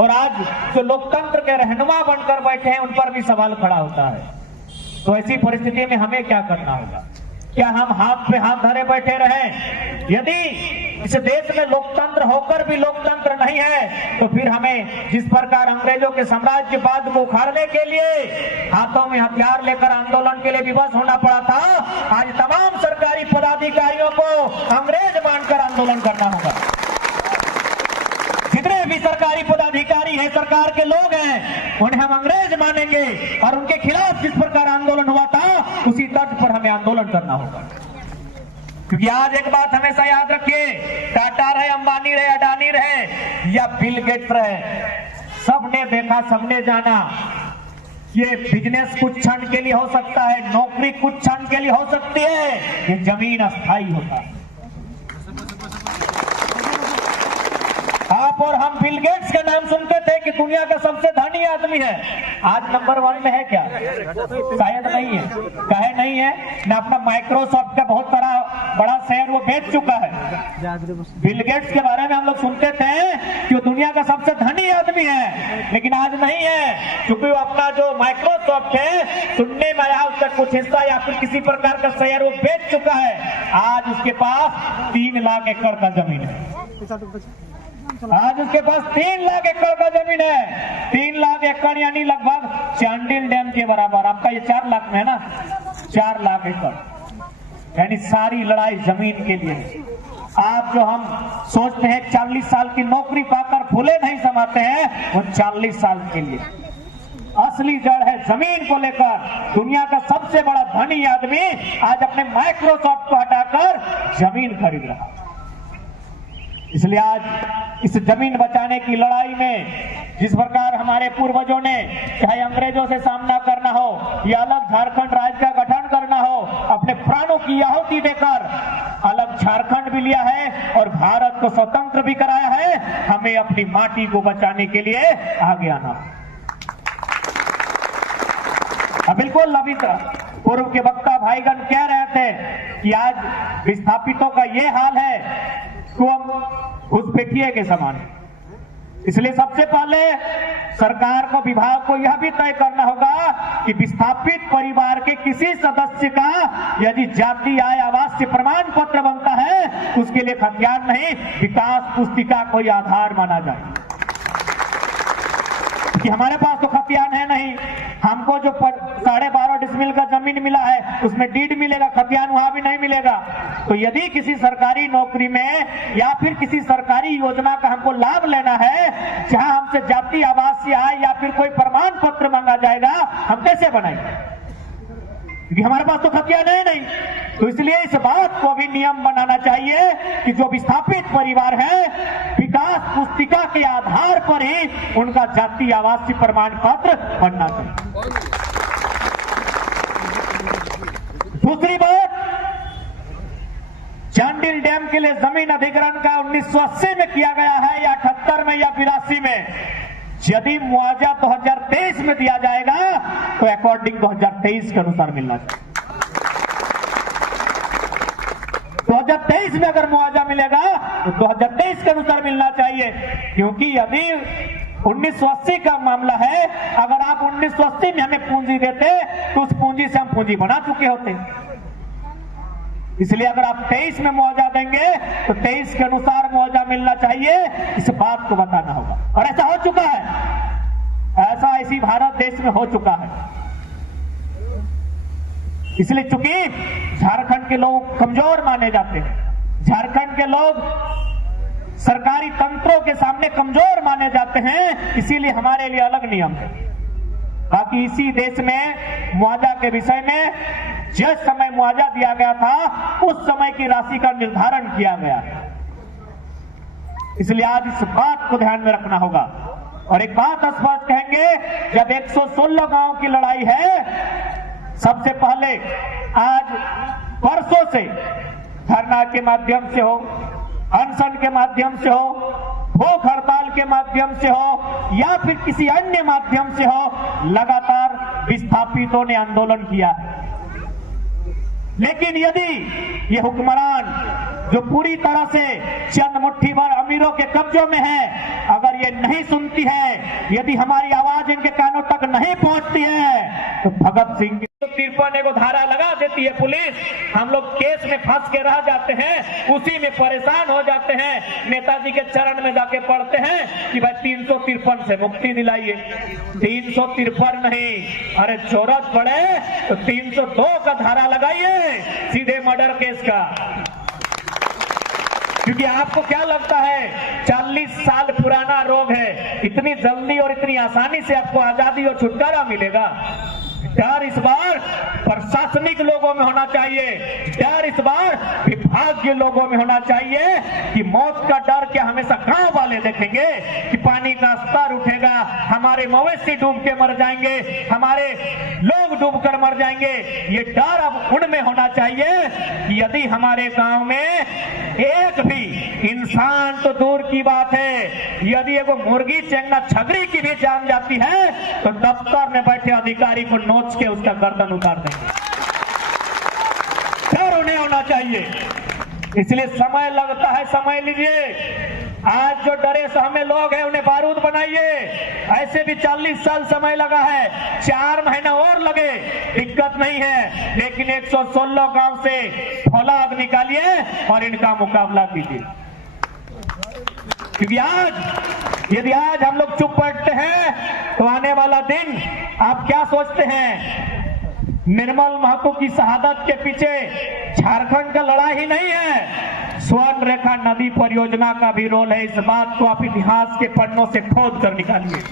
और आज जो लोकतंत्र के रहनुमा बनकर बैठे हैं उन पर भी सवाल खड़ा होता है। तो ऐसी परिस्थिति में हमें क्या करना होगा? क्या हम हाथ पे हाथ धरे बैठे रहें? यदि इस देश में लोकतंत्र होकर भी लोकतंत्र नहीं है तो फिर हमें जिस प्रकार अंग्रेजों के साम्राज्यवाद को उखाड़ने के लिए हाथों में हथियार लेकर आंदोलन के लिए विवश होना पड़ा था, आज तमाम सरकारी पदाधिकारियों को अंग्रेज मानकर आंदोलन करना होगा। जितने भी सरकारी पदाधिकारी हैं, सरकार के लोग हैं, उन्हें हम अंग्रेज मानेंगे और उनके खिलाफ जिस प्रकार आंदोलन हुआ था उसी तर्ज पर हमें आंदोलन करना होगा। क्योंकि आज एक बात हमेशा याद रखिए, टाटा रहे, अंबानी रहे, अडानी रहे या बिल गेट्स रहे, सबने देखा, सबने जाना ये बिजनेस कुछ क्षण के लिए हो सकता है, नौकरी कुछ क्षण के लिए हो सकती है, ये जमीन अस्थायी होता है। आप और हम बिल गेट्स का नाम सुनते थे कि दुनिया का सबसे धनी आदमी है, आज नंबर 1 में है क्या? शायद नहीं है। काहे नहीं है? ना अपना माइक्रोसॉफ्ट का बहुत सारा बड़ा शेयर वो बेच चुका है। बिल गेट्स के बारे में हम लोग सुनते थे कि वो दुनिया का सबसे धनी आदमी है, लेकिन आज नहीं है, क्योंकि वो अपना जो माइक्रोसॉफ्ट है सुनने में आया उसका कुछ हिस्सा या फिर किसी प्रकार का शेयर वो बेच चुका है। आज उसके पास 3 लाख एकड़ का जमीन है। आज उसके पास 3 लाख एकड़ का जमीन है। 3 लाख एकड़ यानी लगभग चांडिल डैम के बराबर। आपका ये 4 लाख में है ना, 4 लाख एकड़ यानी सारी लड़ाई जमीन के लिए। आप जो हम सोचते हैं 40 साल की नौकरी पाकर फूले नहीं समाते हैं, वो 40 साल के लिए असली जड़ है जमीन को लेकर। दुनिया का सबसे बड़ा धनी आदमी आज अपने माइक्रोसॉफ्ट को हटाकर जमीन खरीद रहा है। इसलिए आज इस जमीन बचाने की लड़ाई में जिस प्रकार हमारे पूर्वजों ने चाहे अंग्रेजों से सामना करना हो या अलग झारखंड राज्य का गठन करना हो, अपने प्राणों की आहुति देकर अलग झारखंड भी लिया है और भारत को स्वतंत्र भी कराया है, हमें अपनी माटी को बचाने के लिए आगे आना। बिल्कुल अभी पूर्व के वक्ता भाईगण कह रहे थे कि आज विस्थापितों का ये हाल है तो हम घुसपैठिए के समान। इसलिए सबसे पहले सरकार को, विभाग को यह भी तय करना होगा कि विस्थापित परिवार के किसी सदस्य का यदि जाति आय आवासीय प्रमाण पत्र बनता है उसके लिए खतियान नहीं, विकास पुस्तिका कोई आधार माना जाए। कि हमारे पास तो खतियान है नहीं, हमको जो 12.5 डिसमिल का जमीन मिला है उसमें डीड मिलेगा, खतियान वहां भी नहीं मिलेगा। तो यदि किसी सरकारी नौकरी में या फिर किसी सरकारी योजना का हमको लाभ लेना है जहां हमसे जाति आवासीय आय या फिर कोई प्रमाण पत्र मांगा जाएगा, हम कैसे बनाएंगे? क्योंकि हमारे पास तो खतियान है नहीं। तो इसलिए इस बात को भी नियम बनाना चाहिए कि जो विस्थापित परिवार है विकास पुस्तिका के आधार पर ही उनका जाति आवासीय प्रमाण पत्र बनना चाहिए। दूसरी बात, चांडिल डैम के लिए जमीन अधिग्रहण का 1980 में किया गया है या 78 में या 82 में, यदि मुआवजा 2023 में दिया जाएगा तो अकॉर्डिंग 2023 के अनुसार मिलना चाहिए। 2023 में अगर मुआवजा मिलेगा तो 2023 के अनुसार मिलना चाहिए। क्योंकि यदि 1980 का मामला है, अगर आप 1980 में हमें पूंजी देते तो उस पूंजी से हम पूंजी बना चुके होते। इसलिए अगर आप 23 में मुआवजा देंगे तो 23 के अनुसार मुआवजा मिलना चाहिए, इस बात को बताना होगा। और ऐसा हो चुका है, ऐसा इसी भारत देश में हो चुका है। इसलिए चूंकि झारखंड के लोग कमजोर माने जाते हैं, झारखंड के लोग सरकारी तंत्रों के सामने कमजोर माने जाते हैं, इसीलिए हमारे लिए अलग नियम है। बाकी इसी देश में मुआवजा के विषय में जिस समय मुआवजा दिया गया था उस समय की राशि का निर्धारण किया गया। इसलिए आज इस बात को ध्यान में रखना होगा। और एक बात स्पष्ट कहेंगे, जब 116 गांव की लड़ाई है, सबसे पहले आज वर्षों से धरना के माध्यम से हो, अनशन के माध्यम से हो, भूख हड़ताल के माध्यम से हो या फिर किसी अन्य माध्यम से हो, लगातार विस्थापितों ने आंदोलन किया है। लेकिन यदि ये हुक्मरान जो पूरी तरह से चंद मुट्ठी भर अमीरों के कब्जों में है। अगर ये नहीं सुनती है, यदि हमारी आवाज इनके कानों तक नहीं पहुंचती है, तो भगत सिंह की 53 को धारा लगा देती है पुलिस। हम लोग केस में फंस के रह जाते हैं, उसी में परेशान हो जाते हैं। नेताजी के चरण में जाके पढ़ते हैं कि भाई 353 से मुक्ति दिलाइए। 353 नहीं, अरे जरूरत पड़े तो 302 का धारा लगाइए, सीधे मर्डर केस का। क्योंकि आपको क्या लगता है 40 साल पुराना रोग है, इतनी जल्दी और इतनी आसानी से आपको आजादी और छुटकारा मिलेगा? डर इस बार प्रशासनिक लोगों में होना चाहिए, डर इस बार विभाग के लोगों में होना चाहिए कि मौत का डर क्या हमेशा गांव वाले देखेंगे कि पानी का स्तर उठेगा, हमारे मवेशी डूब के मर जाएंगे, हमारे लोग डूबकर मर जाएंगे। ये डर अब उनमें होना चाहिए कि यदि हमारे गांव में एक भी इंसान तो दूर की बात है, यदि एगो मुर्गी चेंगना छगरी की भी जान जाती है तो दफ्तर में बैठे अधिकारी को नोच के उसका गर्दन उतार देंगे। डर उन्हें होना चाहिए। इसलिए समय लगता है, समय लीजिए। आज जो डरे सहमे लोग हैं उन्हें बारूद बनाइए। ऐसे भी 40 साल समय लगा है, 4 महीना और लगे, दिक्कत नहीं है, लेकिन 116 गांव से फौलाद निकालिए और इनका मुकाबला कीजिए। क्योंकि आज यदि आज हम लोग चुप बैठते हैं तो आने वाला दिन आप क्या सोचते हैं? निर्मल महतो की शहादत के पीछे झारखंड का लड़ाई नहीं है, स्वर्ण रेखा नदी परियोजना का भी रोल है। इस बात को आप इतिहास के पन्नों से खोद कर निकालिए।